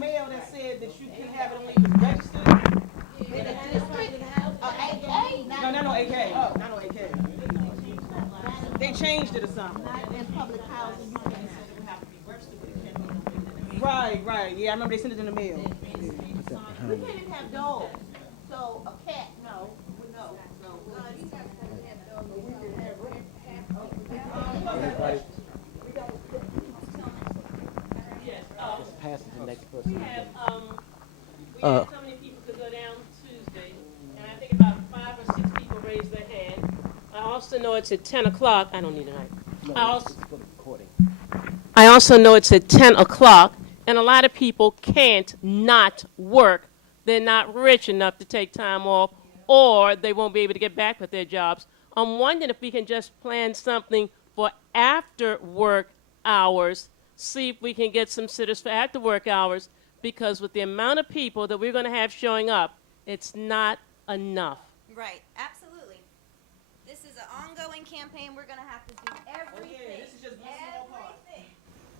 mail that said that you can have it only if it's registered? No, AK. Oh, not no AK. They changed it or something. Not in public housing, you can't say it would have to be registered, but it can be located in the mail. Right. Yeah, I remember they sent it in the mail. We can't even have dogs. So a cat, no, no. Everybody Yes, just pass it to the next person. we had so many people could go down Tuesday, and I think about 5 or 6 people raised their hand. I also know it's at 10 o'clock. I don't need a knife. No, I also, it's for the recording. I also know it's at 10 o'clock, and a lot of people can't not work. They're not rich enough to take time off, or they won't be able to get back with their jobs. I'm wondering if we can just plan something for after work hours, see if we can get some sitters for after work hours, because with the amount of people that we're going to have showing up, it's not enough. Right, absolutely. This is an ongoing campaign. We're going to have to do everything. This is just one small part. Everything.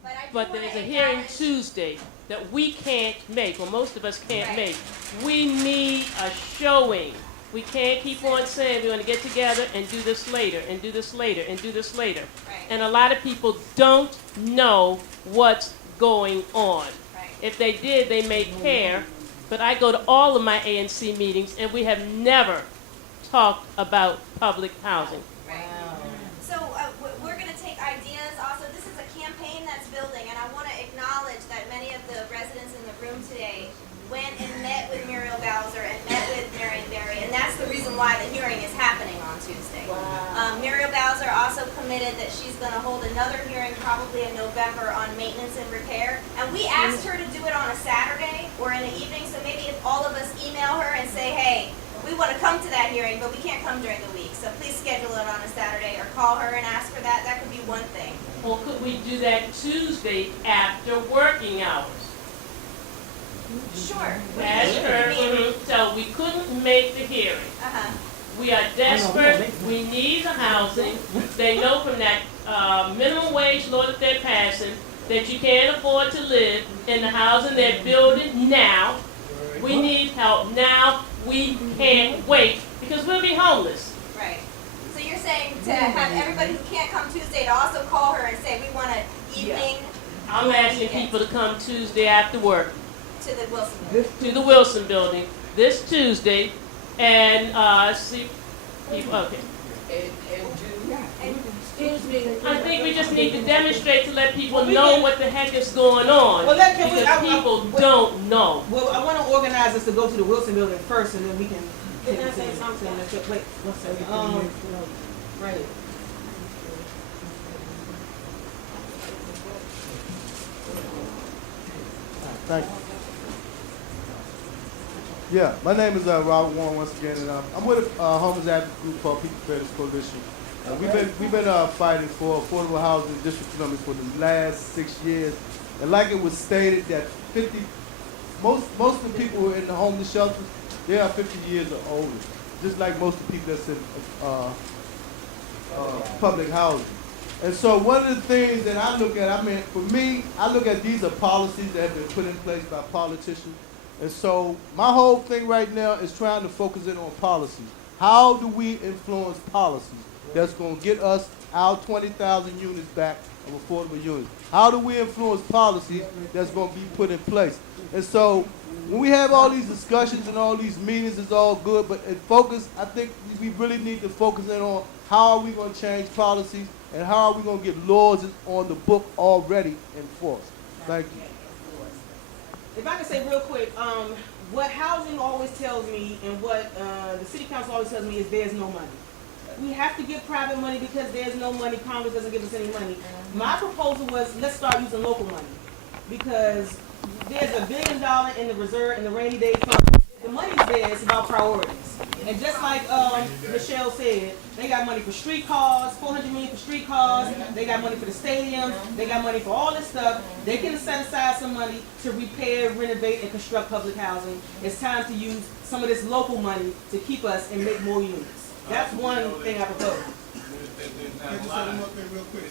But I do But wanna there's a hearing acknowledge- Tuesday that we can't make, or most of us can't Right. make. We need a showing. We can't keep on saying we're going to get together and do this later, and do this later, and do this later. Right. And a lot of people don't know what's going on. Right. If they did, they may care. But I go to all of my ANC meetings, and we have never talked about public housing. Right. So we're going to take ideas. Also, this is a campaign that's building, and I want to acknowledge that many of the residents in the room today went and met with Muriel Bowser and met with Marion Berry, and that's the reason why the hearing is happening on Tuesday. Muriel Bowser also committed that she's going to hold another hearing probably in November on maintenance and repair, and we asked her to do it on a Saturday or in the evening, so maybe if all of us email her and say, hey, we want to come to that hearing, but we can't come during the week, so please schedule it on a Saturday or call her and ask for that. That could be one thing. Or could we do that Tuesday after working hours? Sure. Ask her, so we couldn't make the hearing. Uh-huh. We are desperate, we need the housing. They know from that minimum wage law that they're passing that you can't afford to live in the housing they're building now. We need help now. We can't wait because we'll be homeless. Right. So you're saying to have everybody who can't come Tuesday to also call her and say, we want an evening I'm asking people to come Tuesday after work to the Wilson Building. to the Wilson Building this Tuesday and see people. Okay. Excuse me. I think we just need to demonstrate to let people know what the heck is going on. Well, can we- because people don't know. Well, I want to organize us to go to the Wilson Building first, and then we can. Can I say something? Wait, one second. Right. Thank you. Yeah, my name is Robert Warren once again, and I'm with a homeless advocate group called People Fairness Coalition. We've been fighting for affordable housing in District Columbia for the last 6 years, and like it was stated that most of the people who are in the homeless shelters, they are 50 years or older, just like most of the people that's in public housing. And so one of the things that I look at, for me, I look at these are policies that have been put in place by politicians. And so my whole thing right now is trying to focus in on policies. How do we influence policies that's going to get us our 20,000 units back of affordable units? How do we influence policies that's going to be put in place? And so when we have all these discussions and all these meetings, it's all good, but in focus, I think we really need to focus in on how are we going to change policies and how are we going to get laws on the book already enforced. Thank you. If I can say real quick, what housing always tells me and what the city council always tells me is there's no money. We have to get private money because there's no money. Congress doesn't give us any money. My proposal was let's start using local money because there's $1 billion in the reserve in the rainy day fund. The money's there. It's about priorities. And just like Michelle said, they got money for street cars, $400 million for street cars. They got money for the stadiums. They got money for all this stuff. They can set aside some money to repair, renovate, and construct public housing. It's time to use some of this local money to keep us and make more units. That's one thing I propose. Can I just say one thing real quick?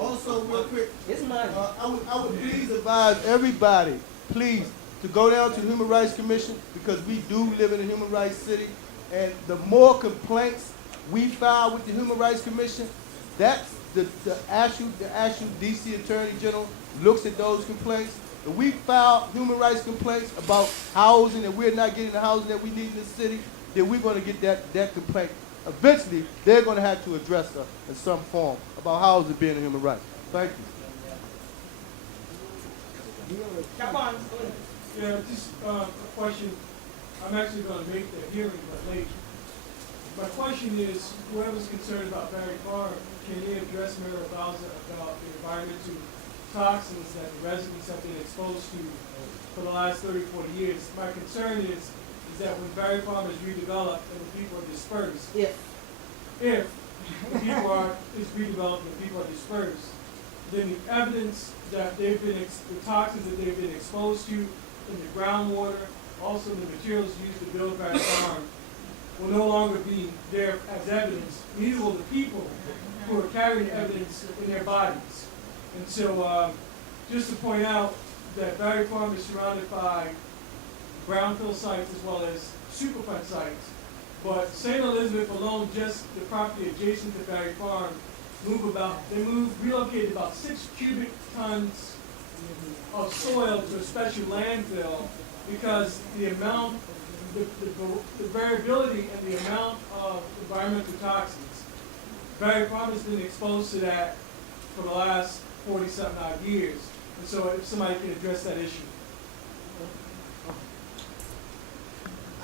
Also, real quick, It's money. I would please advise everybody, please to go down to the Human Rights Commission because we do live in a human rights city. And the more complaints we file with the Human Rights Commission, that's the actual DC Attorney General looks at those complaints. If we file human rights complaints about housing and we're not getting the housing that we need in the city, then we're going to get that complaint. Eventually, they're going to have to address us in some form about housing being a human right. Thank you. Capon, Yeah, just a question. I'm actually going to make the hearing, but late. My question is, whoever's concerned about Barry Farm, can they address Mayor Bowser about the environmental toxins that the residents have been exposed to for the last 30, 40 years? My concern is that when Barry Farm is redeveloped and the people are dispersed, if the people is redeveloped and the people are dispersed, then the evidence that they've been, the toxins that they've been exposed to in the groundwater, also the materials used to build Barry Farm, will no longer be there as evidence. Neither will the people who are carrying evidence in their bodies. And so, just to point out that Barry Farm is surrounded by brownfield sites as well as Superfund sites. But St. Elizabeth alone, just the property adjacent to Barry Farm, relocated about 6 cubic tons of soil to a special landfill because the amount, the variability and the amount of environmental toxins. Barry Farm has been exposed to that for the last 40-something odd years. And so if somebody can address that issue.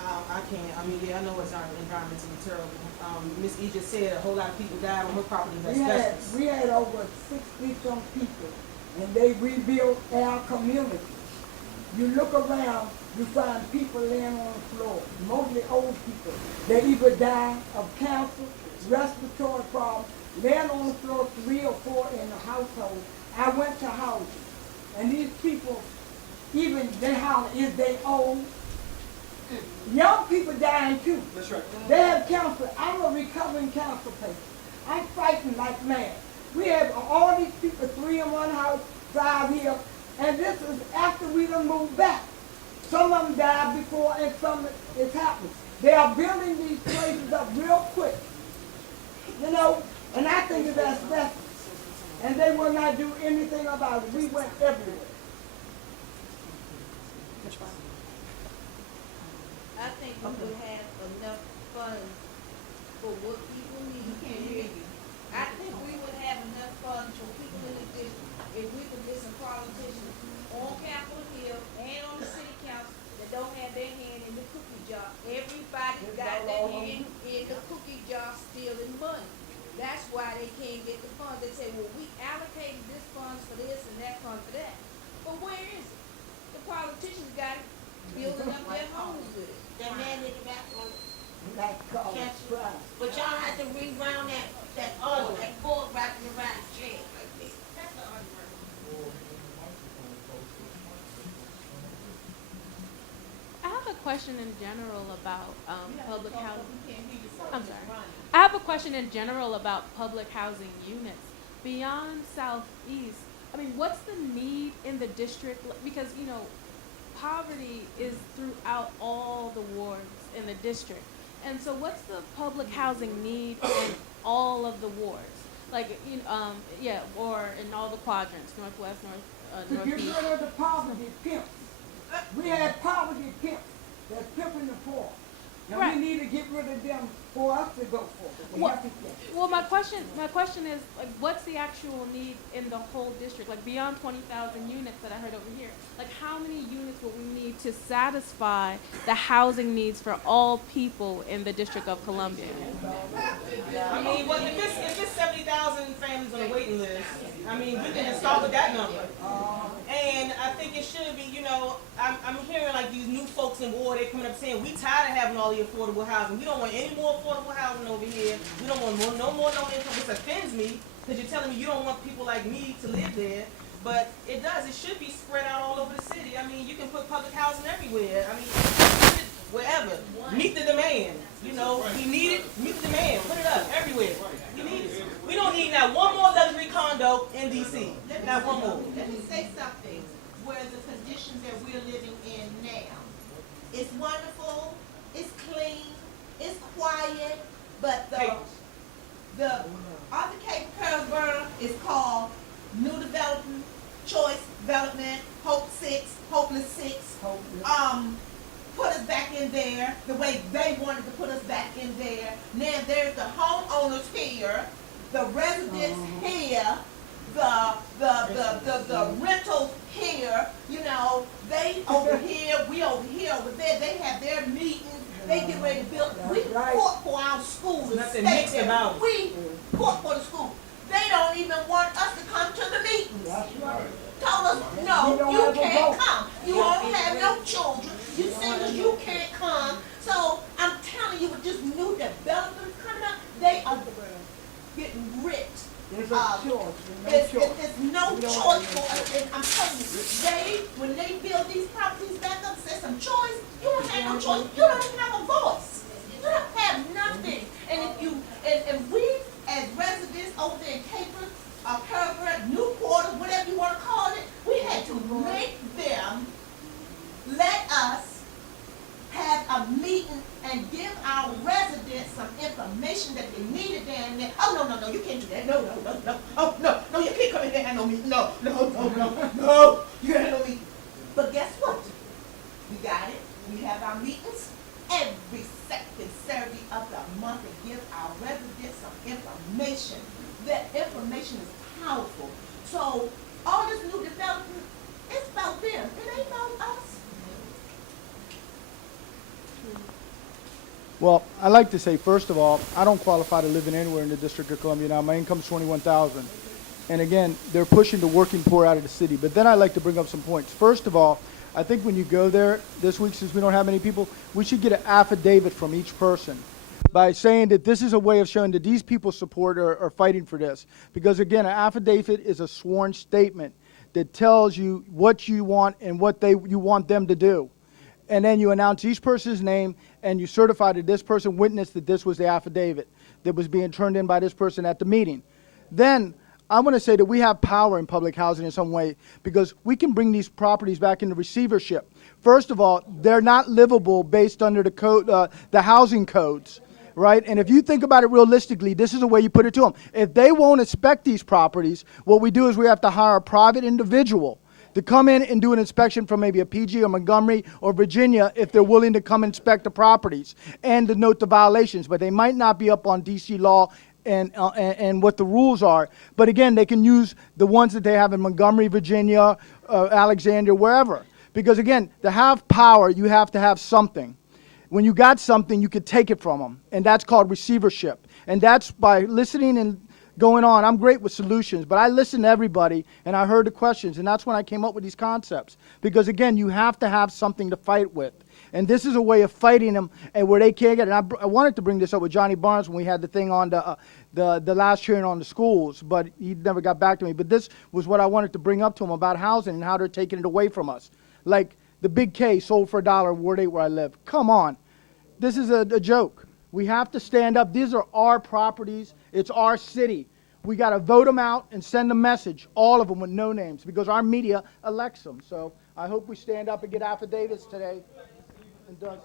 I can't. I mean, yeah, I know it's environmentally terrible. Miss E just said a whole lot of people died on her property. We had over 60-some people, and they rebuilt our community. You look around, you find people laying on the floor, mostly old people. They either die of cancer, respiratory problems, laying on the floor, 3 or 4 in the household. I went to houses, and these people, even they holler, is they old? Young people dying too. That's right. They have cancer. I'm a recovering cancer patient. I'm fighting like mad. We have all these people, 3 in one house, 5 here, and this is after we done moved back. Some of them died before, and some is happening. They are building these places up real quick, you know, and I think it's asbestos. And they will not do anything about it. We went everywhere. I think we would have enough funds for what people need. Can't hear you. I think we would have enough funds for people in the district if we could get some politicians on Capitol Hill and on the city council that don't have their hand in the cookie jar. Everybody got their hand in the cookie jar stealing money. That's why they can't get the funds. They say, well, we allocated this funds for this and that fund for that. But where is it? The politicians got it, building up their homes with it. That man in the back on Like college catch prize. but y'all had to reround that oil, that board wrapping around the chair like this. That's the argument. I have a question in general about public housing. I'm sorry. I have a question in general about public housing units. Beyond Southeast, I mean, what's the need in the district? Because, you know, poverty is throughout all the wards in the district. And so what's the public housing need in all of the wards? Like, you know, yeah, or in all the quadrants, northwest, To get northeast. rid of the poverty pimps. We had poverty pimps that's pimping the poor. And Right. we need to get rid of them for us to go for. We Well, have to get- well, my question is, like, what's the actual need in the whole district? Like, beyond 20,000 units that I heard over here, like, how many units will we need to satisfy the housing needs for all people in the District of Columbia? I mean, well, if it's 70,000 families on the waiting list, I mean, we can just start with that number. And I think it should be, you know, I'm hearing like these new folks in Ward, they coming up saying, we tired of having all the affordable housing. We don't want any more affordable housing over here. We don't want no more no income, which offends me, because you're telling me you don't want people like me to live there. But it does, it should be spread out all over the city. I mean, you can put public housing everywhere. I mean, put it wherever. Meet the demand. You know, we need it, meet the demand. Put it up everywhere. We need it. We don't need not one more luxury condo in DC. Not one more. Let me say something. where the conditions that we're living in now. It's wonderful, it's clean, it's quiet, but the Arthur K. Perlsborough is called New Development, Choice Development, Hope 6, Hopeless 6. Put us back in there the way they wanted to put us back in there. Now there's the homeowners here, the residents here, the rentals here, you know, they over here, we over here, over there, they have their meetings, they get ready to build, we fought for our schools and Nothing stay mixed there. about it. We fought for the school. They don't even want us to come to the meetings. Told us, no, you can't come. You won't have no children. You singles, you can't come. So I'm telling you, with this new development coming up, they are getting rich. There's no choice. It's no choice for us. And I'm telling you, when they build these properties back up, say some choice, you don't have no choice. You don't even have a voice. You don't have nothing. And if you, and we as residents over there in Capron, Perlsborough, Newport, or whatever you want to call it, we had to make them let us have a meeting and give our residents some information that they needed down there. Oh, no, you can't do that. No. Oh, no, you can't come in here and have no meeting. No, you can't have no meeting. But guess what? We got it. We have our meetings every second Saturday of the month and give our residents some information. That information is powerful. So all this new development, it's about them. It ain't about us. Well, I like to say, first of all, I don't qualify to live in anywhere in the District of Columbia now. My income's $21,000. And again, they're pushing the working poor out of the city. But then I like to bring up some points. First of all, I think when you go there this week, since we don't have many people, we should get an affidavit from each person by saying that this is a way of showing that these people support or are fighting for this. Because again, an affidavit is a sworn statement that tells you what you want and what you want them to do. And then you announce each person's name and you certify that this person witnessed that this was the affidavit that was being turned in by this person at the meeting. Then I want to say that we have power in public housing in some way because we can bring these properties back into receivership. First of all, they're not livable based under the code, the housing codes, right? And if you think about it realistically, this is the way you put it to them. If they won't inspect these properties, what we do is we have to hire a private individual to come in and do an inspection from maybe a PG or Montgomery or Virginia if they're willing to come inspect the properties and to note the violations. But they might not be up on DC law and what the rules are. But again, they can use the ones that they have in Montgomery, Virginia, Alexandria, wherever. Because again, to have power, you have to have something. When you got something, you could take it from them. And that's called receivership. And that's by listening and going on. I'm great with solutions, but I listened to everybody and I heard the questions, and that's when I came up with these concepts. Because again, you have to have something to fight with. And this is a way of fighting them and where they can't get it. And I wanted to bring this up with Johnny Barnes when we had the thing on the last hearing on the schools, but he never got back to me. But this was what I wanted to bring up to him about housing and how they're taking it away from us. Like the Big K sold for $1, Ward 8 where I live. Come on. This is a joke. We have to stand up. These are our properties. It's our city. We got to vote them out and send a message, all of them with no names, because our media elects them. So I hope we stand up and get affidavits today. And does.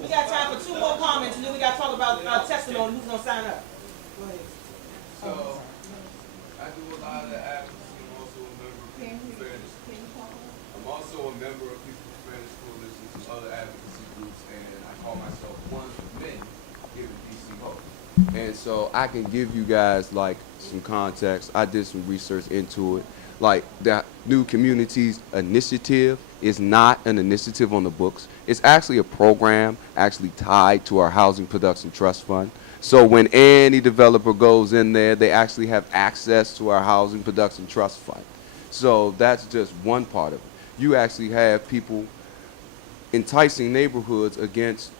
We got time for 2 more comments, and then we got to talk about testimony. Who's gonna sign up? Go ahead. So, I do a lot of advocacy. I'm also a member of People's Spanish Coalition, some other advocacy groups, and I call myself one of the many here at DC Hope. And so I can give you guys like some context. I did some research into it. Like the New Communities Initiative is not an initiative on the books. It's actually a program actually tied to our Housing Production Trust Fund. So when any developer goes in there, they actually have access to our Housing Production Trust Fund. So that's just one part of it. You actually have people enticing neighborhoods against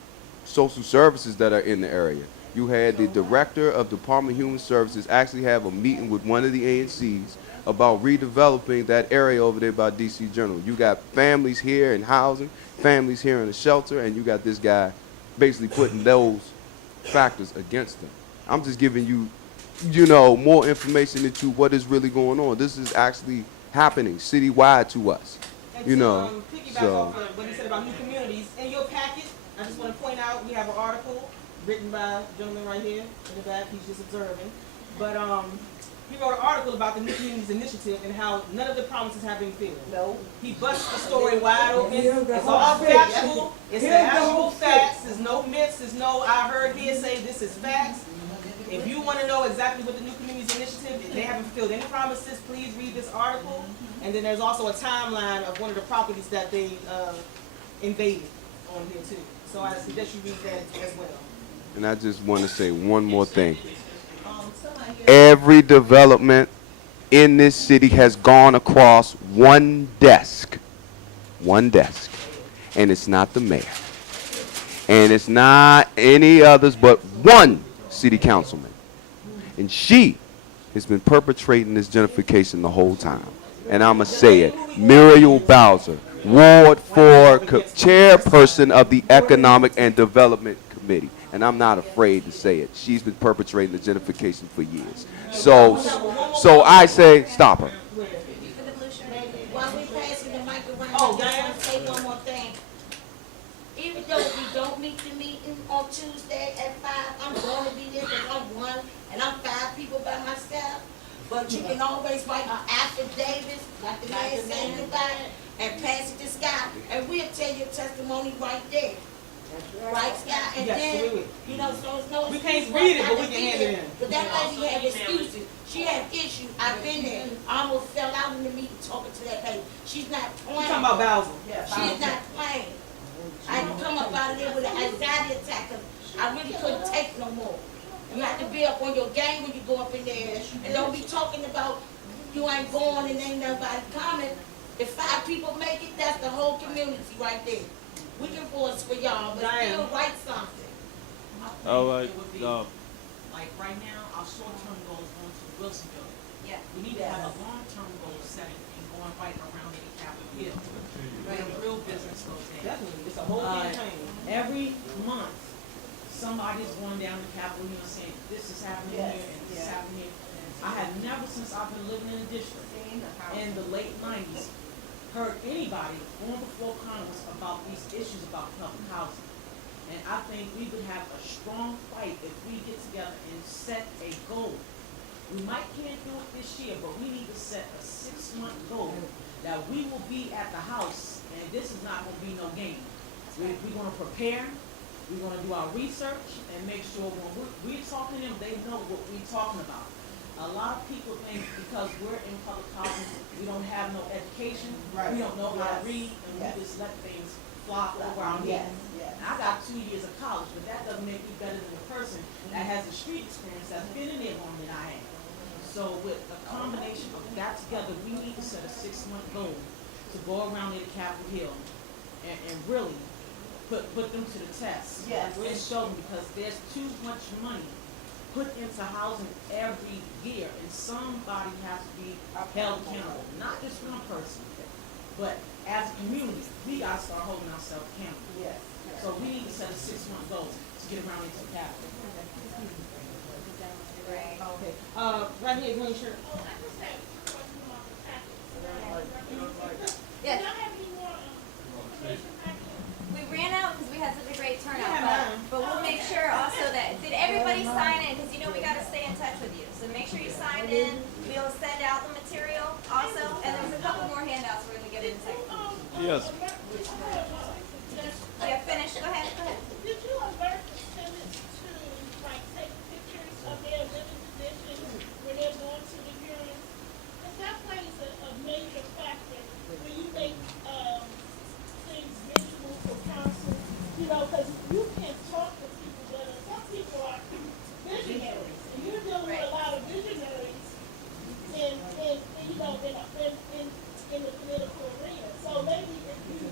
social services that are in the area. You had the director of Department of Human Services actually have a meeting with one of the ANCs about redeveloping that area over there by DC General. You got families here in housing, families here in a shelter, and you got this guy basically putting those factors against them. I'm just giving you, you know, more information into what is really going on. This is actually happening citywide to us. And You to know, piggyback so off of what he said about new communities, in your packet, I just want to point out we have an article written by a gentleman right here in the back. He's just observing, but he wrote an article about the New Communities Initiative and how none of the promises have been filled. No. He busts the story wide open. Here's the It's whole all thing. factual. It's the Here's the actual whole thing. facts. There's no myths. There's no I heard hearsay. This is facts. If you want to know exactly what the New Communities Initiative, they haven't fulfilled any promises, please read this article. And then there's also a timeline of one of the properties that they invaded on here too. So I suggest you read that as well. and I just want to say one more thing. Every development in this city has gone across one desk, and it's not the mayor, and it's not any others but one city councilman, and she has been perpetrating this gentrification the whole time. And I'ma say it, Muriel Bowser, Ward 4 chairperson of the Economic and Development Committee, and I'm not afraid to say it. She's been perpetrating the gentrification for years. So I say, stop her. For the blue shirt. While we passing the mic around, Oh, I just Diana? want to say one more thing. Even though we don't meet the meeting on Tuesday at 5, I'm going to be there because I'm one and I'm 5 people by myself. But you can always write an affidavit, like the man said about it, and pass it to Scott, and we'll tell your testimony right there. Right, Scott? And Yes, then, we will. you know, so it's no We excuse can't for read us it, not but to we can be hand it there. in. But that lady had excuses. She had issues. I've been there. I almost fell out in the meeting talking to that lady. She's not We're playing. talking about Bowser. She's not playing. I had to come up out of there with an anxiety attack 'cause I really couldn't take no more. You have to be up on your game when you go up in there and don't be talking about you ain't going and ain't nobody coming. If 5 people make it, that's the whole community right there. We can voice for y'all, but still write something. All right, It would be, like right now, our short-term goal is going to Wilson Building. Yeah. We need to have a long-term goal setting and going right around the Capitol Hill. Where the real business goes in. Definitely, it's a whole campaign. Every month, somebody's going down the Capitol Hill saying, this is happening here and this is happening here. I have never, since I've been living in the district, in the late 90s, heard anybody going before Congress about these issues about public housing. And I think we would have a strong fight if we get together and set a goal. We can't do it this year, but we need to set a 6-month goal that we will be at the house, and this is not gonna be no game. We're gonna prepare, we're gonna do our research, and make sure when we're talking to them, they know what we're talking about. A lot of people think because we're in public housing, we don't have no education, we don't know how to read, and we just let things fly over our heads. I got 2 years of college, but that doesn't make me better than the person that has the street experience that's been in there longer than I have. So with a combination of that together, we need to set a 6-month goal to go around the Capitol Hill and really put them to the test. And show them, because there's too much money put into housing every year, and somebody has to be held accountable, not just one person, but as a community, we gotta start holding ourselves accountable. So we need to set a 6-month goal to get around into the Capitol. Right. Okay, right here, green shirt. Yes. We ran out because we had such a great turnout, Yeah, but we'll make sure also that, did everybody sign in? Because you know we gotta stay in touch with you. So make sure you signed in. We'll send out the material also, and there's a couple more handouts we're gonna get in a second. yes. Yeah, finish, go ahead. Did you alert the tenants to like take pictures of their living conditions when they're going to the hearings? Because that plays a major factor when you make things visual for council. You know, because you can talk to people, but some people are visionaries, and you're dealing with a lot of visionaries in you know in the political arena. So maybe if you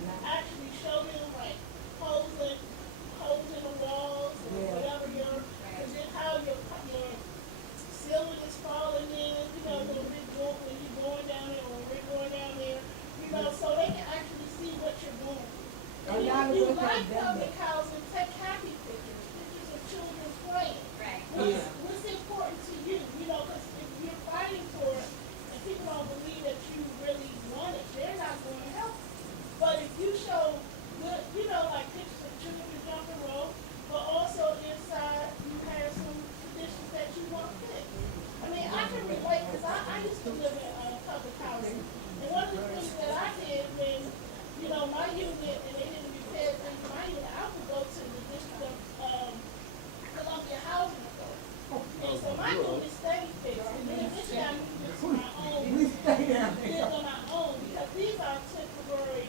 I do the study fix, and then this time we do this on our own. We stay down Live there. on our own, because these are temporary,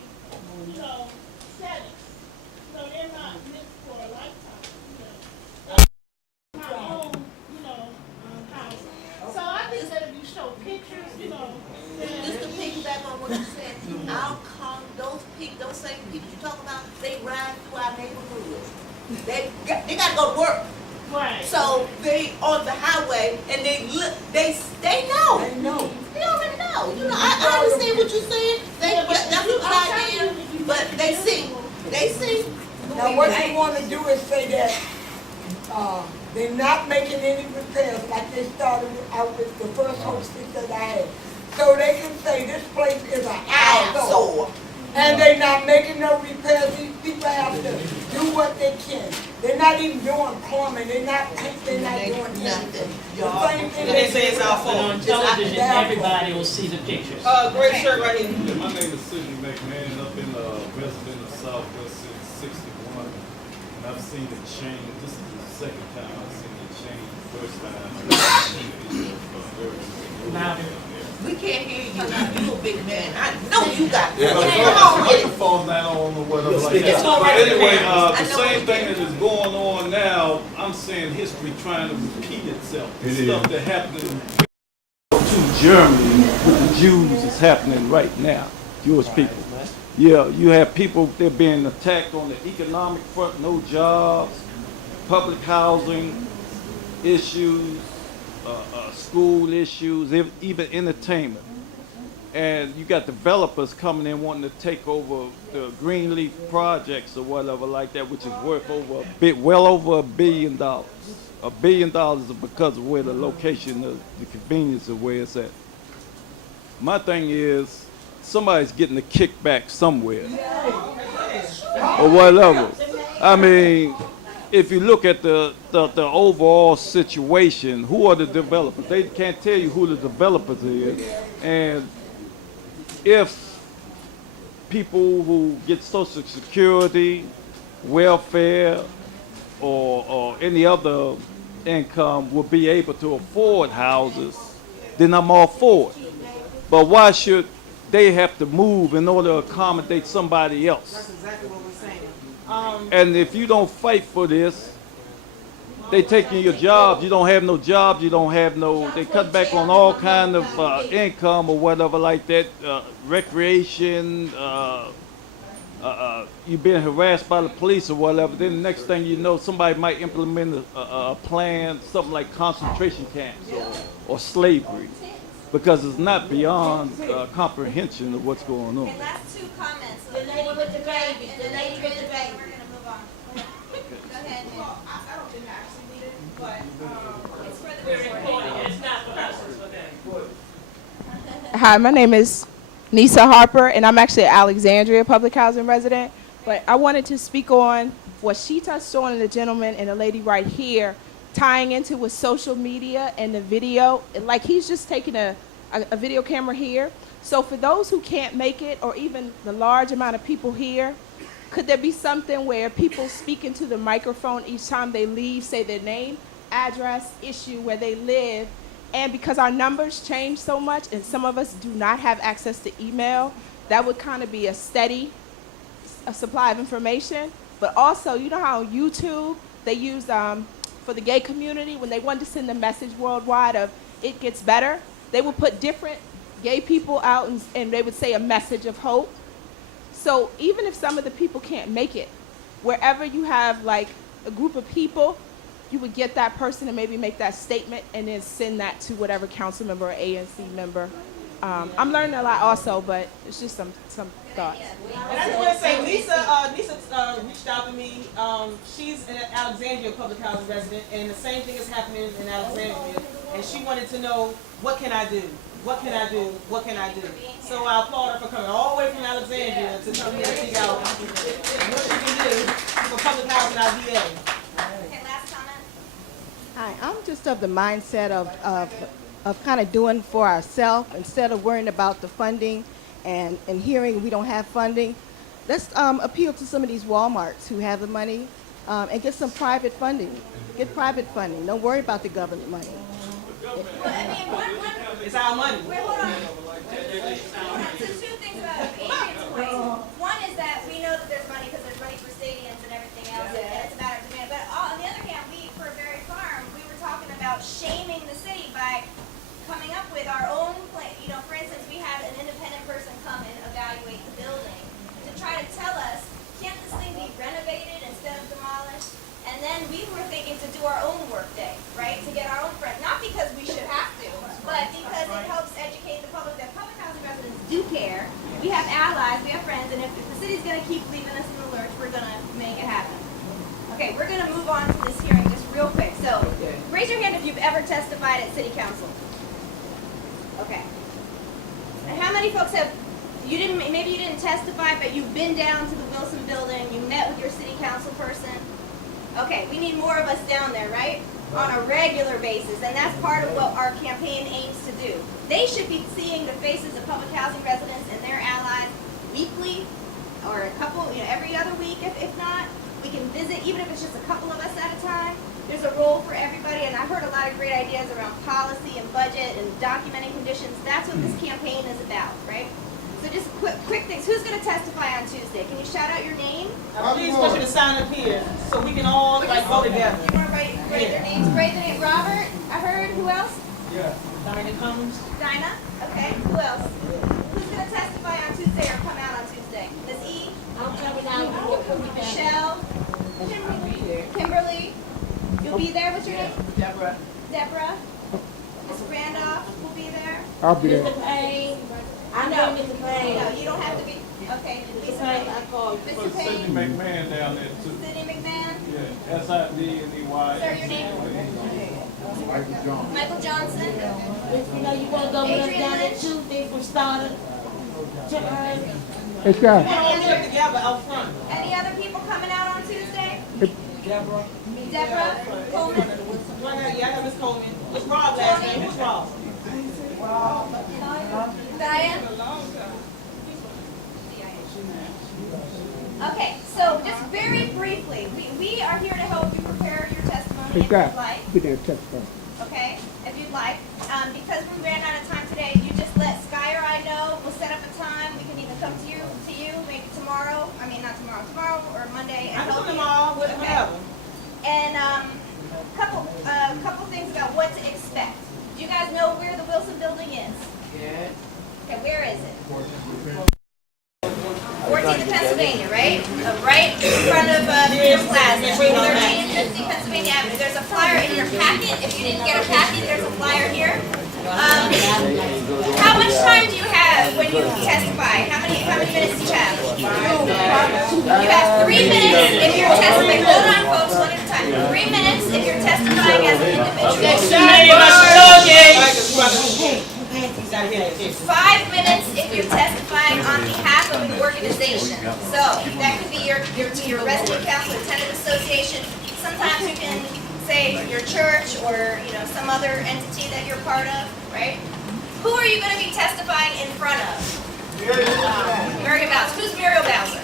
settings. They're not meant for a lifetime, my own, housing. So I think that if you show pictures, Just to piggyback on what you said, those same people you talk about, they ride through our neighborhoods. They gotta go to work. right. So they on the highway and they know. They know. They already know. I understand what you're saying. That's a good idea, but they see. Now, what you want to do is say that they're not making any repairs like they started out with the first hostess that I had. So they can say this place is an eyesore. And they're not making no repairs. These people have to do what they can. They're not even doing plumbing. They're not doing anything. The same thing They say it's our fault. On television, everybody will see the pictures. Great shirt right here. Yeah, my name is Sidney McMahon, up in the resident of Southwest since '61, and I've seen it change. This is the second time I've seen it change. First time. Now, We can't hear you. You a big man. I know you got Yeah, but come on with it. microphone down or whatever like It's that. all But right, anyway, man. I the know same what thing you that is going on now, I'm saying history trying to repeat itself. The stuff that happened to Germany with the Jews is happening right now. Jewish people. Yeah, you have people, they're being attacked on the economic front, no jobs, public housing issues, school issues, even entertainment. And you got developers coming in wanting to take over the Greenleaf projects or whatever like that, which is worth well over $1 billion. $1 billion because of where the location, the convenience of where it's at. My thing is, somebody's getting a kickback somewhere or whatever. I mean, if you look at the overall situation, who are the developers? They can't tell you who the developers is. And if people who get Social Security, welfare, or any other income will be able to afford houses, then I'm all for it. But why should they have to move in order to accommodate somebody else? That's exactly what we're saying. And if you don't fight for this, they taking your jobs. You don't have no jobs. You don't have no. They cut back on all kind of income or whatever like that. Recreation. You've been harassed by the police or whatever. Then the next thing you know, somebody might implement a plan, something like concentration camps or slavery, because it's not beyond comprehension of what's going on. Okay, last two comments. The lady with the baby, And the then lady with the we're baby. gonna move on. Go ahead. I don't think I actually need it, but, It's for the recording. it's not for us, it's for them. Hi, my name is Nisa Harper, and I'm actually an Alexandria public housing resident. But I wanted to speak on what she touched on, and the gentleman and the lady right here, tying into with social media and the video. Like, he's just taking a video camera here. So for those who can't make it, or even the large amount of people here, could there be something where people speak into the microphone each time they leave, say their name, address, issue, where they live? And because our numbers change so much, and some of us do not have access to email, that would kind of be a steady supply of information. But also, you know how on YouTube they use for the gay community, when they want to send a message worldwide of it gets better, they would put different gay people out and they would say a message of hope. So even if some of the people can't make it, wherever you have like a group of people, you would get that person and maybe make that statement and then send that to whatever council member or ANC member. I'm learning a lot also, but it's just some thoughts. and I just want to say, Lisa reached out to me. She's an Alexandria public housing resident, and the same thing is happening in Alexandria. And she wanted to know, what can I do? What can I do? What can I do? So I applaud her for coming all the way from Alexandria to come here and figure out what she can do for public housing IDA. Okay, last comment. Hi, I'm just of the mindset of kind of doing for ourselves instead of worrying about the funding and hearing we don't have funding. Let's appeal to some of these Walmarts who have the money and get some private funding. Get private funding. Don't worry about the government money. I mean, It's our money. wait, hold on. So two things about Adrian's point. One is that we know that there's money because there's money for stadiums and everything else, and it's a matter of demand. But on the other hand, we, for Berry Farm, we were talking about shaming the city by coming up with our own plan. You know, for instance, we had an independent person come and evaluate the building to try to tell us, can't this thing be renovated instead of demolished? And then we were thinking to do our own work day, right? To get our own friends, not because we should have to, but because it helps educate the public that public housing residents do care. We have allies, we have friends, and if the city's gonna keep leaving us in the lurch, we're gonna make it happen. Okay, we're gonna move on to this hearing just real quick. So, raise your hand if you've ever testified at city council. Okay. And how many folks have, maybe you didn't testify, but you've been down to the Wilson building, you met with your city council person? Okay, we need more of us down there, right? On a regular basis, and that's part of what our campaign aims to do. They should be seeing the faces of public housing residents and their allies weekly, or a couple, every other week if not. We can visit, even if it's just a couple of us at a time. There's a role for everybody, and I heard a lot of great ideas around policy and budget and documenting conditions. That's what this campaign is about, right? So just quick things. Who's going to testify on Tuesday? Can you shout out your name? Please want you to sign up here so we can all go together. You want to write their names? Write the name. Robert, I heard. Who else? Yeah. Dinah Combs. Dinah? Okay. Who else? Who's going to testify on Tuesday or come out on Tuesday? Ms. E? I'm coming out. Michelle? Kimberly? You'll be there? What's your name? Deborah. Deborah? Ms. Randolph will be there? I'll be there. Mr. Payne. I know No. Mr. Payne. No, you don't have to be. Okay. Mr. Payne, I called. Put Mr. Sidney Payne? McMahon down there too. Sidney McMahon? Yeah, S-I-D-N-E-Y. Sir, your name? Michael Johnson? You know, you wanna go with us down there Tuesday from starter to early? Hey, Scott. We all get together out front. Any other people coming out on Tuesday? Deborah. Deborah Coleman? Yeah, I got Miss Coleman. What's Rob last name? What's Rob? Diane? Okay, so just very briefly, we are here to help you prepare your testimony if you'd like. Be there, testify. Okay, if you'd like. Because we ran out of time today, you just let Sky or I know. We'll set up a time. We can either come to you maybe tomorrow. I mean, not tomorrow, tomorrow or Monday. And I can help come you. tomorrow, Okay. whatever. And couple things about what to expect. Do you guys know where the Wilson building is? Yeah. Okay, where is it? 14th Pennsylvania, right? Right in front of Freedom Plaza, 1350 Pennsylvania Avenue. There's a flyer in your packet. If you didn't get a packet, there's a flyer here. How much time do you have when you testify? How many minutes do you have? You have 3 minutes if you're testifying. Hold on, folks, one at a time. 3 minutes if you're testifying as an individual. 5 minutes if you're testifying on behalf of an organization. So that could be your resident council or tenant association. Sometimes you can say your church or some other entity that you're part of, right? Who are you going to be testifying in front of? Muriel Bowser. Who's Muriel Bowser?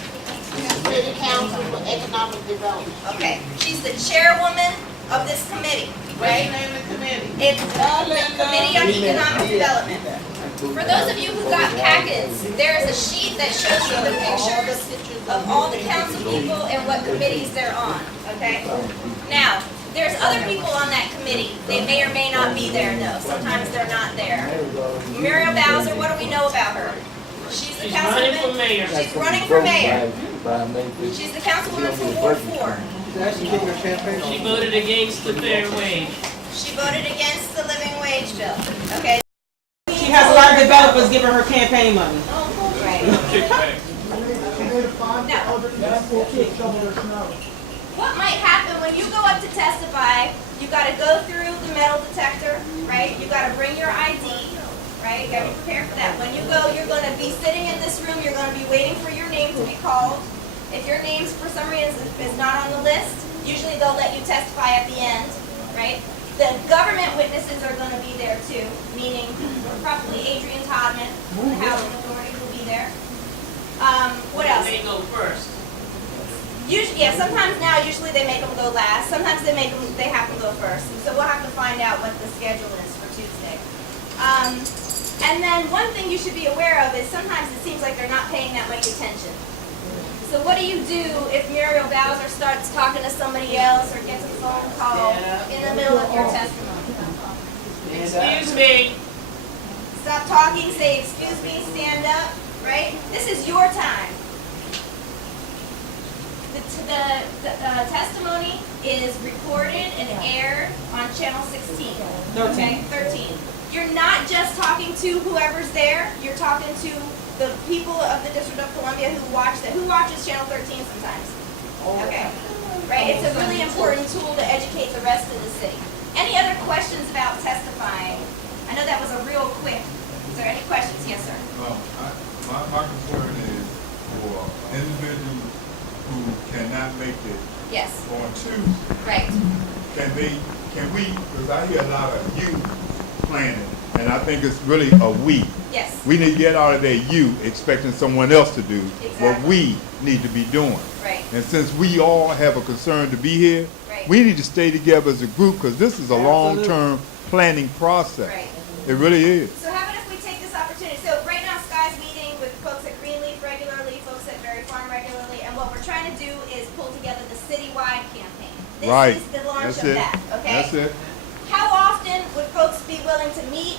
City Council for Economic Development. Okay, she's the chairwoman of this committee, right? What's the name of the committee? It's the Committee on Economic Development. For those of you who got packets, there is a sheet that shows you the pictures of all the council people and what committees they're on, okay? Now, there's other people on that committee. They may or may not be there, though. Sometimes they're not there. Muriel Bowser, what do we know about her? She's the councilwoman. Running for mayor. She's running for mayor. She's the councilwoman for Ward 4. She voted against the fair wage. She voted against the living wage bill, okay? She has a lot of developers giving her campaign money. Right. What might happen when you go up to testify, you gotta go through the metal detector, right? You gotta bring your ID, right? You gotta be prepared for that. When you go, you're gonna be sitting in this room, you're gonna be waiting for your name to be called. If your name for some reason is not on the list, usually they'll let you testify at the end, right? The government witnesses are gonna be there too, meaning probably Adrian Todman, the Housing Authority will be there. What else? They go first. Usually, yeah, sometimes now, usually they make them go last. Sometimes they have them go first. And so we'll have to find out what the schedule is for Tuesday. And then one thing you should be aware of is sometimes it seems like they're not paying that much attention. So what do you do if Muriel Bowser starts talking to somebody else or gets a phone call in the middle of your testimony? Excuse me. Stop talking, say excuse me, stand up, right? This is your time. The testimony is recorded and aired on channel 16. 13. Okay, 13. You're not just talking to whoever's there. You're talking to the people of the District of Columbia who watches channel 13 sometimes. Okay, right? It's a really important tool to educate the rest of the city. Any other questions about testifying? I know that was a real quick. Is there any questions? Yes, sir. My concern is for individuals who cannot make it Yes. on Tuesday. Right. Can we, because I hear a lot of you planning, and I think it's really a we. Yes. We need to get out of there you expecting someone else to do what Exactly. we need to be doing. Right. And since we all have a concern to be here, Right. we need to stay together as a group because this is a long-term planning process. Right. It really is. So how about if we take this opportunity? So right now Sky's meeting with folks at Greenleaf regularly, folks at Berry Farm regularly, and what we're trying to do is pull together the citywide campaign. This Right. is the launch That's of it. that, okay? That's it. How often would folks be willing to meet?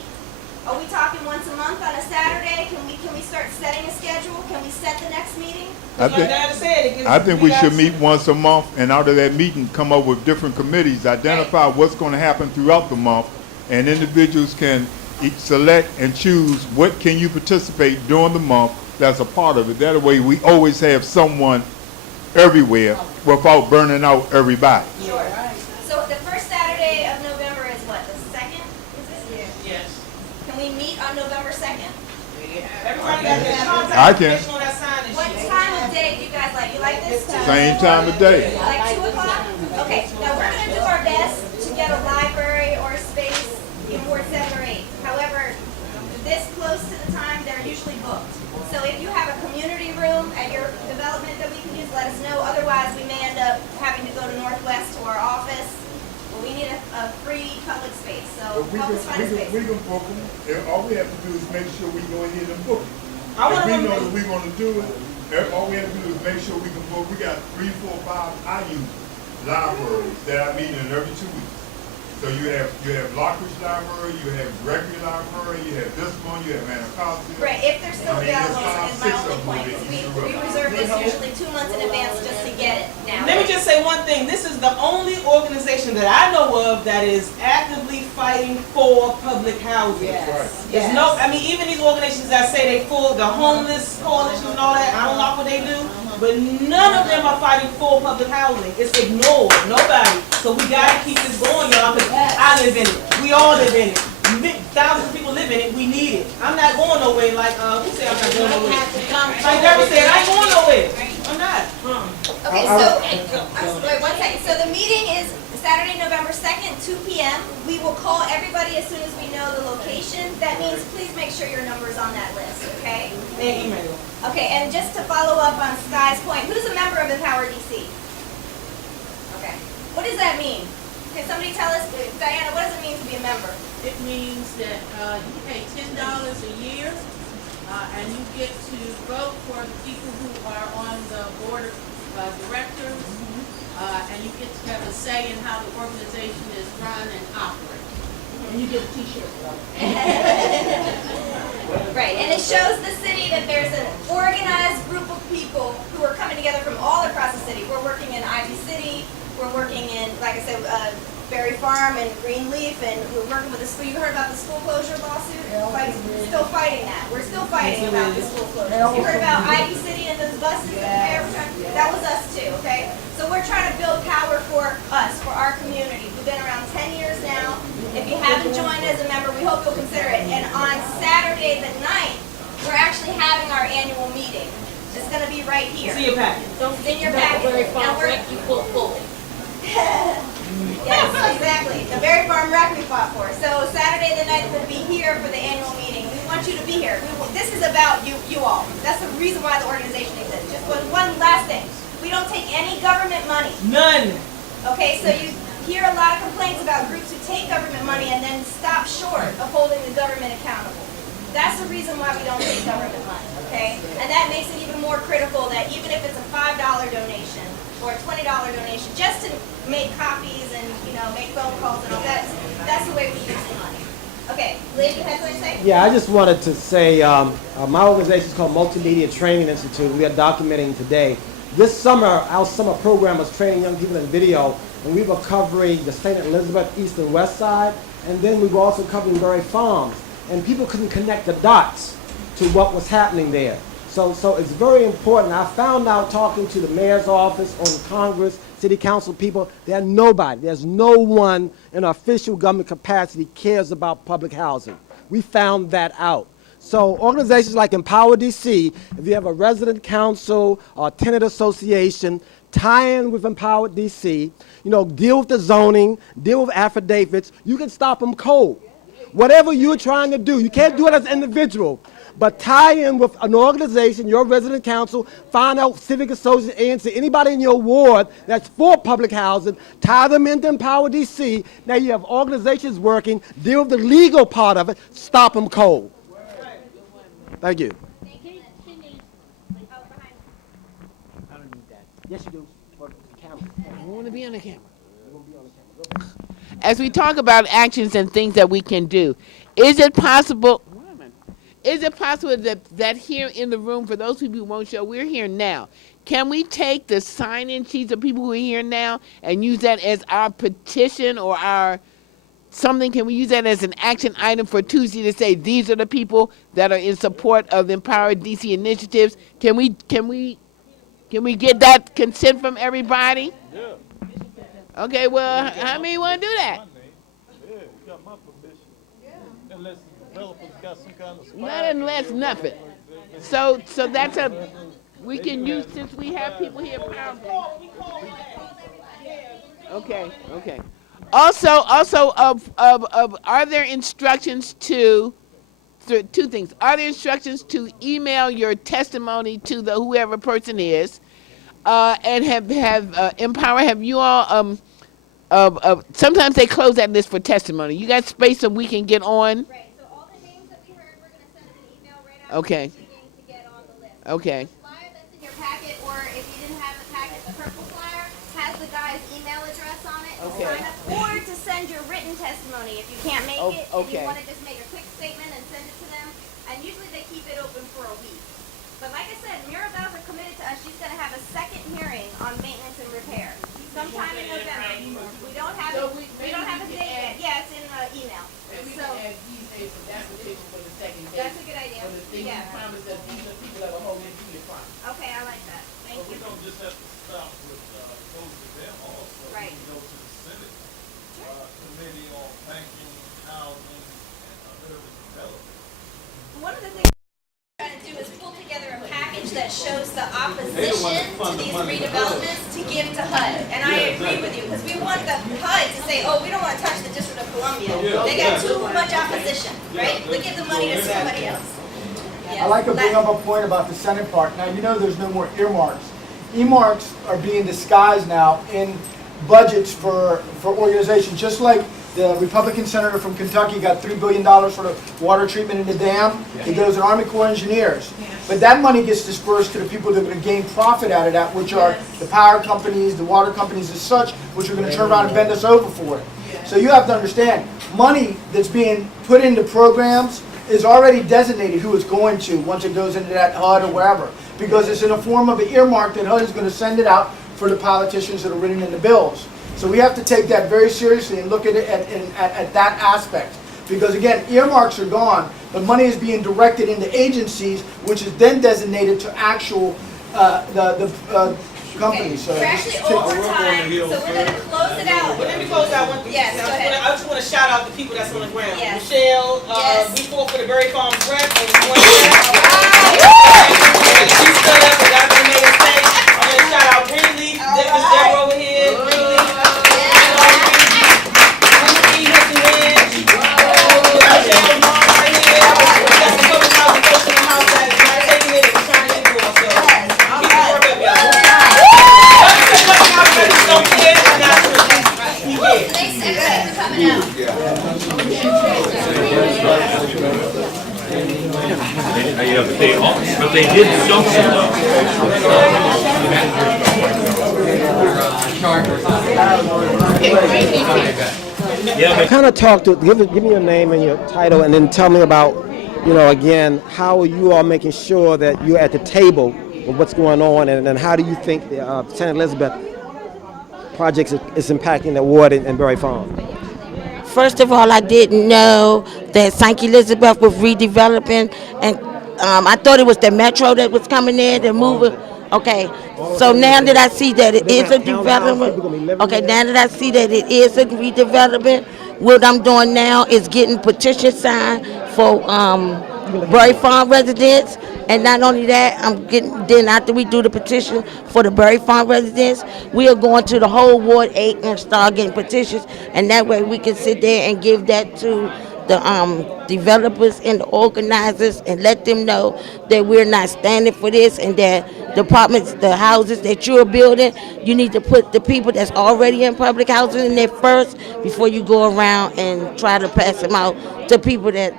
Are we talking once a month on a Saturday? Can we start setting a schedule? Can we set the next meeting? I think we should meet once a month, and out of that meeting, come up with different committees, identify what's going to happen throughout the month, and individuals can select and choose what can you participate during the month that's a part of it. That way, we always have someone everywhere without burning out everybody. Sure. So the first Saturday of November is what, the 2nd? Is it? Yes. Can we meet on November 2nd? Everybody got their contact I can. information on that sign and What shit. time of day do you guys like? You like this time? Same time of day. Like 2 o'clock? Okay, now we're gonna do our best to get a library or a space in Ward 7 or 8. However, this close to the time, they're usually booked. So if you have a community room at your development that we can use, let us know. Otherwise, we may end up having to go to Northwest to our office. But we need a free public space, so But help us find a space. we can book them. All we have to do is make sure we go ahead and book it. I If wanna we know- know that we're gonna do it, all we have to do is make sure we can book. We got 3, 4, 5 IU libraries that are meeting every 2 weeks. So you have Lockridge Library, you have Gregory Library, you have this one, you have Anacostia. Right, if they're still I mean, there's available, 5, is my 6 only of them point, that because you we can reserve this usually 2 months in advance just to get it now. Let me just say one thing. This is the only organization that I know of that is actively fighting for public housing. There's no, I mean, even these organizations that say they for the homeless coalitions and all that, I don't know what they do, but none of them are fighting for public housing. It's ignored. Nobody. So we gotta keep this going, y'all, because I live in it. We all live in it. Thousands of people live in it. We need it. I'm not going nowhere. Like who said I'm not going nowhere? Like Deborah said, I ain't going nowhere. I'm not. Okay, so, wait 1 second. So the meeting is Saturday, November 2nd, 2 p.m. We will call everybody as soon as we know the location. That means please make sure your number's on that list, okay? And email. Okay, and just to follow up on Sky's point, who's a member of Empower DC? Okay. What does that mean? Can somebody tell us, Diana, what does it mean to be a member? It means that you pay $10 a year, and you get to vote for the people who are on the board of directors, and you get to have a say in how the organization is run and operates. And you get a T-shirt. Right, and it shows the city that there's an organized group of people who are coming together from all across the city. We're working in Ivy City, we're working in, like I said, Berry Farm and Greenleaf, and we're working with the school. You heard about the school closure lawsuit? We're still fighting that. We're still fighting about the school closures. You heard about Ivy City and those buses? That was us too, okay? So we're trying to build power for us, for our community. We've been around 10 years now. If you haven't joined as a member, we hope you'll consider it. And on Saturday the 9th, we're actually having our annual meeting. It's going to be right here. See your packet. It's in your packet. And we're, yes, exactly. The Berry Farm Rec we fought for. So Saturday the 9th will be here for the annual meeting. We want you to be here. This is about you all. That's the reason why the organization exists. Just one last thing. We We don't take any government money. None. Okay, so you hear a lot of complaints about groups who take government money and then stop short of holding the government accountable. That's the reason why we don't take government money, okay? And that makes it even more critical that even if it's a $5 donation or a $20 donation, just to make copies and, make phone calls and all that, that's the way we use the money. Okay, Liz, you had something to say? Yeah, I just wanted to say, my organization is called Multimedia Training Institute. We are documenting today. This summer, our summer program was training young people in video, and we were covering the St. Elizabeth East and West Side, and then we were also covering Berry Farms, and people couldn't connect the dots to what was happening there. So it's very important. I found out talking to the mayor's office, on Congress, city council people, there's no one in official government capacity cares about public housing. We found that out. So organizations like Empower DC, if you have a resident council or tenant association, tie in with Empower DC, deal with the zoning, deal with affidavits, you can stop them cold. Whatever you're trying to do, you can't do it as an individual, but tie in with an organization, your resident council, find out civic association, ANC, anybody in your ward that's for public housing, tie them into Empower DC. Now you have organizations working, deal with the legal part of it, stop them cold. Thank you. She needs, I don't need that. Yes, you do. For the camera. I want to be on the camera. As we talk about actions and things that we can do, is it possible that here in the room, for those people who won't show, we're here now. Can we take the sign-in sheets of people who are here now and use that as our petition or our something? Can we use that as an action item for Tuesday to say these are the people that are in support of Empower DC initiatives? Can we get that consent from everybody? Yeah. Okay, well, how many want to do that? Yeah, you got my permission. Yeah. Unless the developers got some kind of. Not unless nothing. So that's we can use, since we have people here powerful. Okay. Also, are there instructions to, two things. Are there instructions to email your testimony to the whoever person is? And have Empower, have you all, sometimes they close that list for testimony. You got space so we can get on? Right, so all the names that we heard, we're going to send an email right after Okay. the meeting to get on the list. Okay. The flyer that's in your packet, or if you didn't have the packet, the purple flyer has the guy's email address on it. Okay. Sign up, or to send your written testimony if you can't make it, and okay. you want to just make a quick statement and send it to them. And usually they keep it open for a week. But like I said, Mirabelle's are committed to us. She's going to have a second hearing on maintenance and repair sometime in November. We don't have we don't have a date yet. Yeah, it's in email. And we So can add these days for the application for the second day. that's a good idea. For the thing you Yeah. promised us, these are people that will hold it to your promise. Okay, I like that. Thank But we you. don't just have to stop with those to them also. Right. We can go to the Senate Committee on Banking, Housing, and Urban Development. One of the things we're trying to do is pull together a package that shows the opposition to these redevelopments to give to HUD. And I agree with you, because we want the HUD to say, oh, we don't want to touch the District of Columbia. They got too much opposition, right? We'll give the money to somebody else. I like to bring up a point about the Senate part. Now, there's no more earmarks. Earmarks are being disguised now in budgets for organizations, just like the Republican senator from Kentucky got $3 billion for the water treatment in the dam. It goes to Army Corps of Engineers. But that money gets dispersed to the people that are going to gain profit out of that, which are the power companies, the water companies as such, which are going to turn around and bend us over for it. So you have to understand, money that's being put into programs is already designated who it's going to once it goes into that HUD or wherever. Because it's in the form of an earmark that HUD is going to send it out for the politicians that are written in the bills. So we have to take that very seriously and look at it at that aspect. Because again, earmarks are gone, but money is being directed into agencies, which is then designated to actual companies. So We're actually over time, so we're going to close it out. But let me close out one thing. Yes, go ahead. I just want to shout out the people that's on the ground. Yes. Michelle, Yes. we fought for the Berry Farms rep, and we won that. She stood up and got them made a stay. I'm going to shout out Greenleaf, Miss Deborah over here, Greenleaf. But they did something Kind of talk to, give me your name and your title, and then tell me about, again, how are you all making sure that you're at the table with what's going on, and how do you think the St. Elizabeth projects is impacting the ward in Berry Farm? First of all, I didn't know that St. Elizabeth was redeveloping, and I thought it was the metro that was coming in and moving. Okay, so now that I see that it is a development, okay, now that I see that it is a redevelopment, what I'm doing now is getting petition signed for Berry Farm residents, and not only that, I'm getting, then after we do the petition for the Berry Farm residents, we are going to the whole Ward 8 and start getting petitions, and that way we can sit there and give that to the developers and the organizers and let them know that we're not standing for this, and that the apartments, the houses that you're building, you need to put the people that's already in public housing in there first before you go around and try to pass them out to people that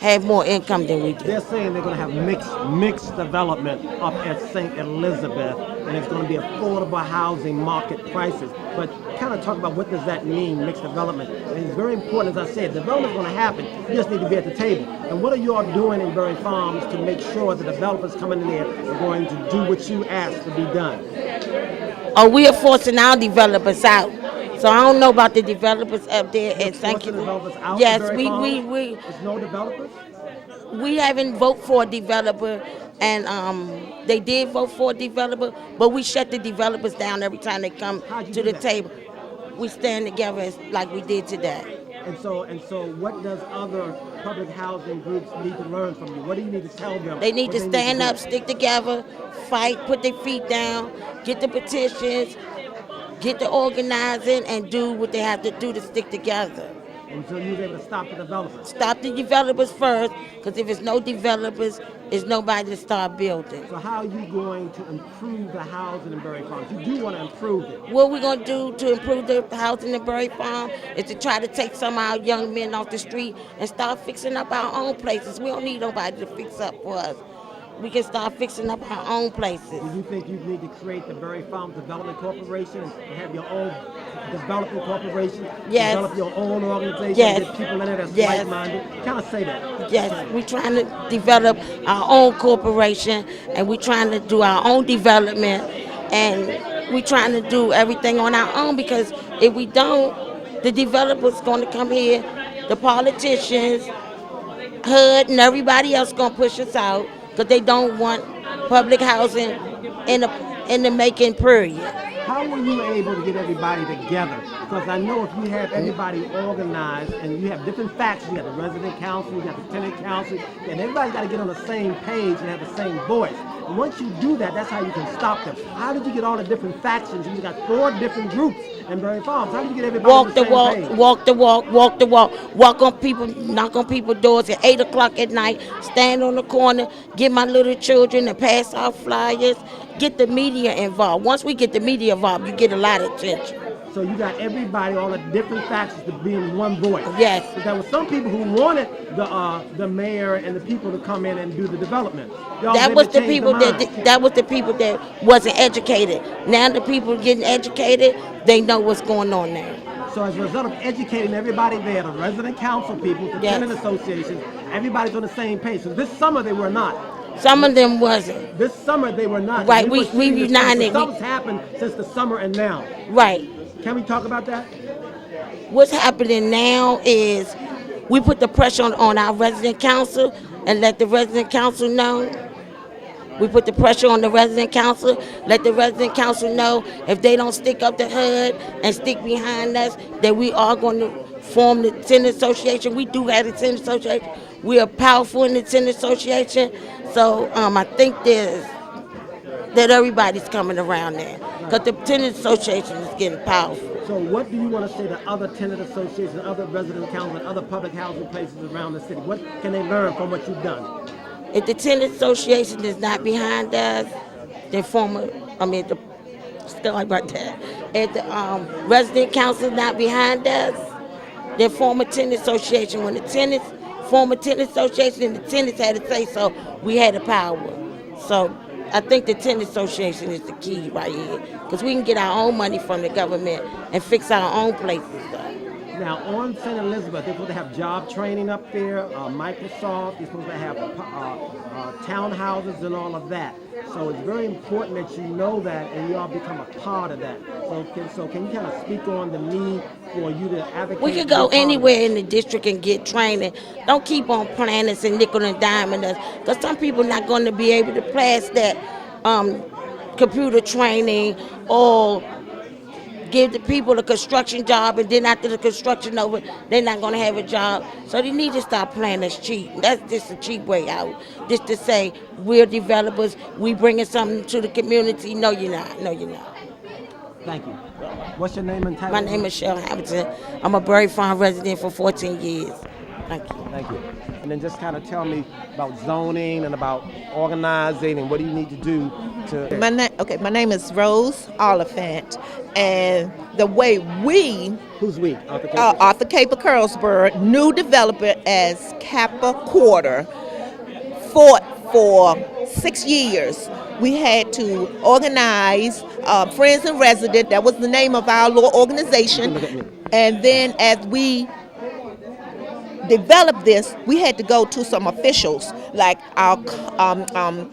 have more income than we do. They're saying they're going to have mixed development up at St. Elizabeth, and it's going to be affordable housing market prices. But kind of talk about what does that mean, mixed development. And it's very important, as I said, development's going to happen. You just need to be at the table. And what are you all doing in Berry Farms to make sure the developers coming in there are going to do what you asked to be done? Oh, we are forcing our developers out. So I don't know about the developers up there at St. Elizabeth. Yes, we. There's no developers? We haven't voted for a developer, and they did vote for a developer, but we shut the developers down every time they come to the table. We stand together like we did today. And so what does other public housing groups need to learn from you? What do you need to tell them? They need to stand up, stick together, fight, put their feet down, get the petitions, get the organizing, and do what they have to do to stick together. And so you're able to stop the developers? Stop the developers first, because if there's no developers, there's nobody to start building. So how are you going to improve the housing in Berry Farms? You do want to improve it. What we're going to do to improve the housing in Berry Farm is to try to take some of our young men off the street and start fixing up our own places. We don't need nobody to fix up for us. We can start fixing up our own places. Do you think you need to create the Berry Farm Development Corporation and have your own development corporation? Yes. Develop your own organization? Yes. Get people in there that's Yes. like-minded? Kind of say that. Yes, we're trying to develop our own corporation, and we're trying to do our own development, and we're trying to do everything on our own, because if we don't, the developers going to come here, the politicians, HUD, and everybody else going to push us out, because they don't want public housing in the making period. How were you able to get everybody together? Because I know if you have everybody organized and you have different factions, you got the resident council, you got the tenant council, and everybody's got to get on the same page and have the same voice. And once you do that, that's how you can stop them. How did you get all the different factions? You got 4 different groups in Berry Farms. How did you get everybody on the same page? Walk the walk, walk on people, knock on people's doors at 8 o'clock at night, stand on the corner, get my little children to pass out flyers, get the media involved. Once we get the media involved, you get a lot of attention. So you got everybody, all the different factions to be in one voice. Yes. But there were some people who wanted the mayor and the people to come in and do the development. That was the people that wasn't educated. Now the people getting educated, they know what's going on now. So as a result of educating everybody there, the resident council people, the tenant associations, everybody's on the same page. So this summer they were not. Some of them wasn't. This summer they were not. Right, we united. Something's happened since the summer and now. Right. Can we talk about that? What's happening now is we put the pressure on our resident council and let the resident council know. We put the pressure on the resident council, let the resident council know if they don't stick up the HUD and stick behind us, that we are going to form the tenant association. We do have a tenant association. We are powerful in the tenant association. So I think that everybody's coming around there, because the tenant association is getting powerful. So what do you want to say to other tenant associations, other resident councils, and other public housing places around the city? What can they learn from what you've done? If the tenant association is not behind us, if the resident council is not behind us, their former tenant association. When the tenants, former tenant association and the tenants had to say so, we had the power. So I think the tenant association is the key right here, because we can get our own money from the government and fix our own places. Now, on St. Elizabeth, they're supposed to have job training up there, Microsoft, they're supposed to have townhouses and all of that. So it's very important that you know that and you all become a part of that. So can you kind of speak on the need for you to advocate? We could go anywhere in the district and get training. Don't keep on playing us and nickel and diming us, because some people not going to be able to pass that computer training or give the people a construction job, and then after the construction over, they're not going to have a job. So they need to stop playing us cheap. That's just a cheap way out. Just to say, we're developers, we bringing something to the community. No, you're not. No, you're not. Thank you. What's your name and title? My name is Michelle Hamilton. I'm a Berry Farm resident for 14 years. Thank you. Thank you. And then just kind of tell me about zoning and about organizing and what do you need to do to... My name is Rose Oliphant, and the way we... Who's we? Arthur Caper Carlsberg, new developer as Kappa Quarter, fought for 6 years. We had to organize Friends and Resident, that was the name of our little organization, and then as we developed this, we had to go to some officials, like our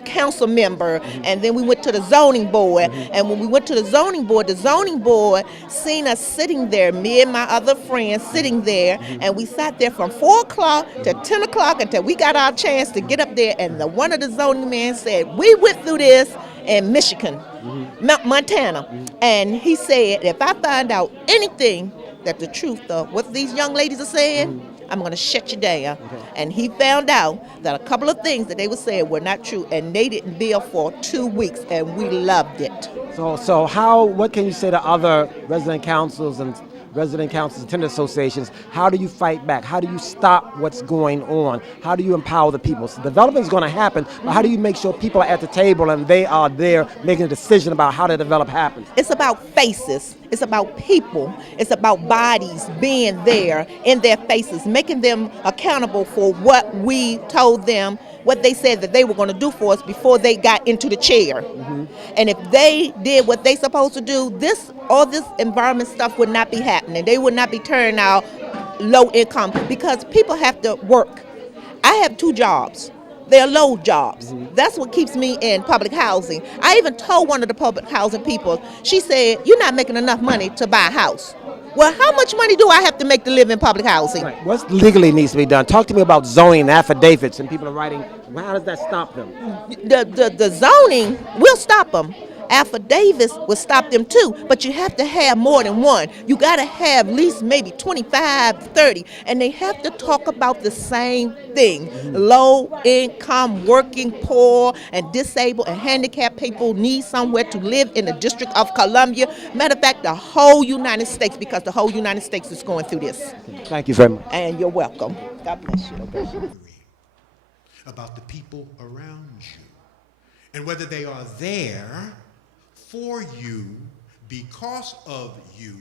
council member, and then we went to the zoning board. And when we went to the zoning board seen us sitting there, me and my other friends sitting there, and we sat there from 4 o'clock to 10 o'clock until we got our chance to get up there. And one of the zoning men said, we went through this in Michigan, Montana, and he said, if I find out anything that the truth of what these young ladies are saying, I'm going to shut you down. Okay. And he found out that a couple of things that they were saying were not true, and they didn't build for 2 weeks, and we loved it. So what can you say to other resident councils and tenant associations? How do you fight back? How do you stop what's going on? How do you empower the people? So development is going to happen, but how do you make sure people are at the table and they are there making a decision about how the develop happens? It's about faces. It's about people. It's about bodies being there in their faces, making them accountable for what we told them, what they said that they were going to do for us before they got into the chair. And if they did what they supposed to do, all this environment stuff would not be happening. They would not be turning out low income, because people have to work. I have 2 jobs. They're low jobs. That's what keeps me in public housing. I even told one of the public housing people, she said, you're not making enough money to buy a house. Well, how much money do I have to make to live in public housing? Right. What legally needs to be done? Talk to me about zoning affidavits, and people are writing. How does that stop them? The zoning will stop them. Affidavits will stop them too, but you have to have more than one. You got to have at least maybe 25, 30, and they have to talk about the same thing. Low income, working poor, and disabled and handicapped people need somewhere to live in the District of Columbia. Matter of fact, the whole United States, because the whole United States is going through this. Thank you very much. And you're welcome. God bless you. About the people around you, and whether they are there for you, because of you,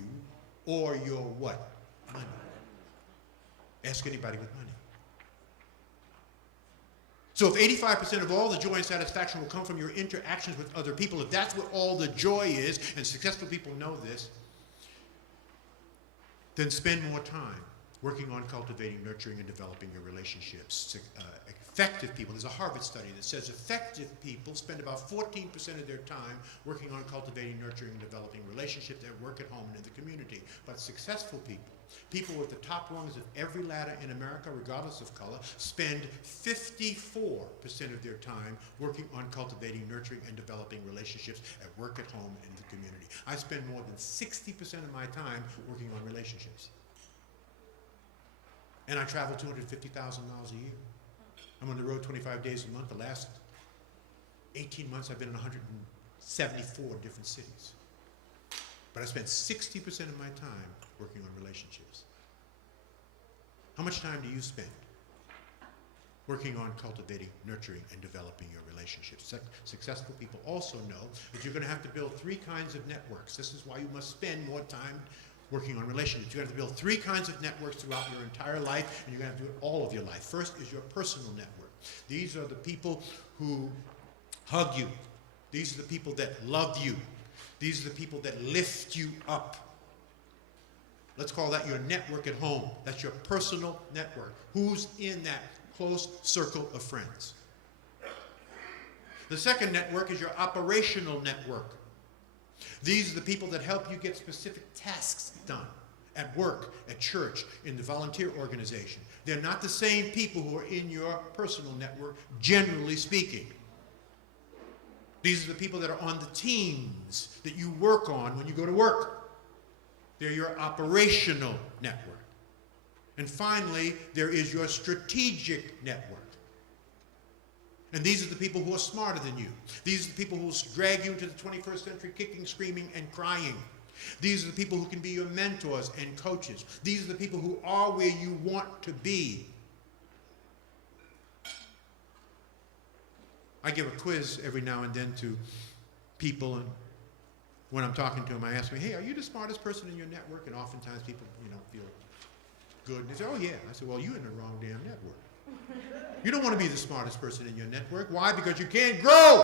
or your what? Money. Ask anybody with money. So if 85% of all the joy and satisfaction will come from your interactions with other people, if that's what all the joy is, and successful people know this, then spend more time working on cultivating, nurturing, and developing your relationships. Effective people, there's a Harvard study that says effective people spend about 14% of their time working on cultivating, nurturing, and developing relationships at work, at home, and in the community. But successful people, people with the top rungs of every ladder in America, regardless of color, spend 54% of their time working on cultivating, nurturing, and developing relationships at work, at home, and in the community. I spend more than 60% of my time working on relationships. And I travel 250,000 miles a year. I'm on the road 25 days a month. The last 18 months, I've been in 174 different cities. But I spent 60% of my time working on relationships. How much time do you spend working on cultivating, nurturing, and developing your relationships? Successful people also know that you're going to have to build 3 kinds of networks. This is why you must spend more time working on relationships. You're going to have to build 3 kinds of networks throughout your entire life, and you're going to have to do it all of your life. First is your personal network. These are the people who hug you. These are the people that love you. These are the people that lift you up. Let's call that your network at home. That's your personal network. Who's in that close circle of friends? The second network is your operational network. These are the people that help you get specific tasks done at work, at church, in the volunteer organization. They're not the same people who are in your personal network, generally speaking. These are the people that are on the teams that you work on when you go to work. They're your operational network. And finally, there is your strategic network. And these are the people who are smarter than you. These are the people who will drag you into the 21st century kicking, screaming, and crying. These are the people who can be your mentors and coaches. These are the people who are where you want to be. I give a quiz every now and then to people, and when I'm talking to them, I ask them, hey, are you the smartest person in your network? And oftentimes people, feel good. And they say, oh, yeah. I say, well, you're in the wrong damn network. You don't want to be the smartest person in your network. Why? Because you can't grow.